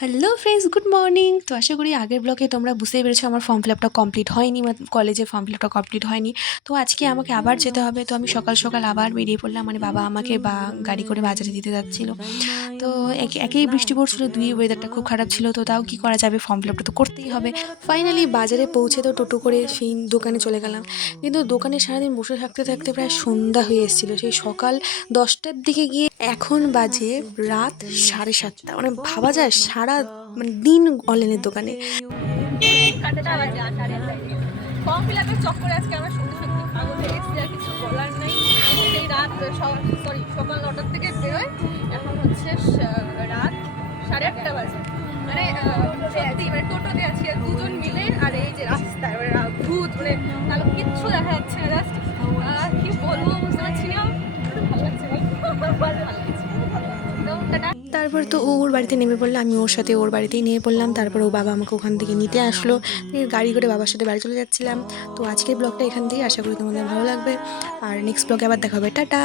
Hello friends, good morning. তো আশা করি আগের ব্লগে তোমরা বুঝতেই পেরেছো আমার ফর্ম ফিল আপটা কমপ্লিট হয়নি, কলেজের ফর্ম ফিল আপটা কমপ্লিট হয়নি। তো আজকে আমাকে আবার যেতে হবে। তো আমি সকাল সকাল আবার বেরিয়ে পড়লাম, মানে বাবা আমাকে গাড়ি করে বাজারে দিতে যাচ্ছিলো। তো একেই বৃষ্টি পড়ছিল, দুই ওয়েদারটা খুব খারাপ ছিল। তো তাও কি করা যাবে, ফর্ম ফিল আপটা তো করতেই হবে। ফাইনালি বাজারে পৌঁছে তো টোটো করে সেই দোকানে চলে গেলাম। কিন্তু দোকানে সারাদিন বসে থাকতে থাকতে প্রায় সন্ধ্যা হয়ে এসেছিলো। সেই সকাল 10টার দিকে গিয়ে এখন বাজে রাত 7:30। মানে ভাবা যায় সারা দিন অনলাইনের দোকানে। কাটাটা বাজে 8:30 ফর্ম ফিল আপের চক্করে আজকে আমার সত্যি সত্যি পাগল হয়ে গেছি, আর কিছু বলার নাই। সেই রাত সকাল 9টার থেকে বেরোয়, এখন হচ্ছে রাত 8:30 বাজে। মানে সত্যি মানে টোটোতে আছি আর দুজন মিলে, আর এই যে রাস্তায় মানে ভূত, মানে তাহলে কিচ্ছু দেখা যাচ্ছে না। জাস্ট কি বলবো বুঝতে পারছি না, ভালো লাগছে না, ভালো লাগছে। তো টাটা। তারপর তো ও ওর বাড়িতে নেমে পড়লো, আমি ওর সাথে ওর বাড়িতেই নিয়ে পড়লাম। তারপর ও বাবা আমাকে ওখান থেকে নিতে আসলো, গাড়ি করে বাবার সাথে বাড়ি চলে যাচ্ছিলাম। তো আজকের ব্লগটা এখান থেকে, আশা করি তোমাদের ভালো লাগবে। আর নেক্সট ব্লগে আবার দেখা হবে, টাটা।